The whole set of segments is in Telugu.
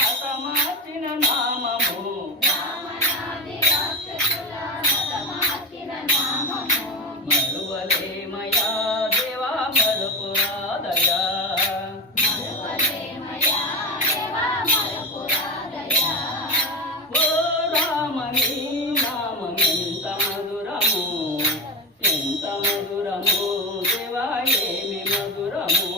హతమార్చిన నామము మరువలేమయా దేవా మరుపురాదయా ఓ రామని నామమెంత మధురము ఎంత మధురము దేవా ఏమి మధురము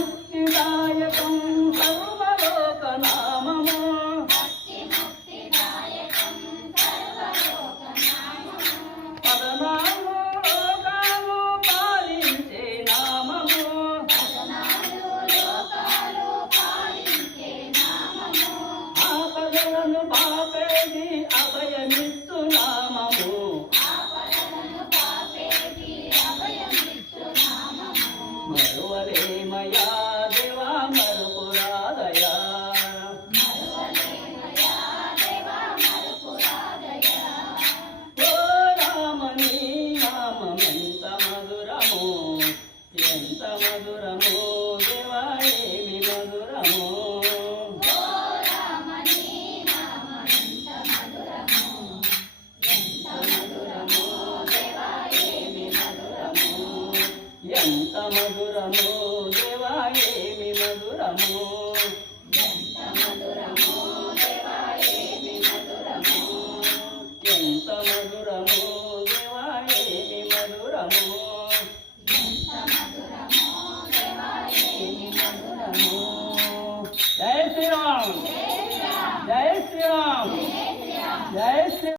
ముక్తిదాయకం సర్వలోక నామము పదనాలు లోకాలు పాలించే నామము ఆపదలను పాపేది అభయమిస్తు నామము మరువలేమయా దేవా మరుపురాదయా ఓ రామని నామమెంత మధురము ఎంత మధురము దేవా ఏమి మధురము ఎంత మధురము దేవా ఏమి మధురము ఎంత మధురము దేవా ఏమి మధురము ఎంత మధురము దేవా ఏమి మధురము జై శ్రీరామ్ జై శ్రీరామ్ జై శ్రీ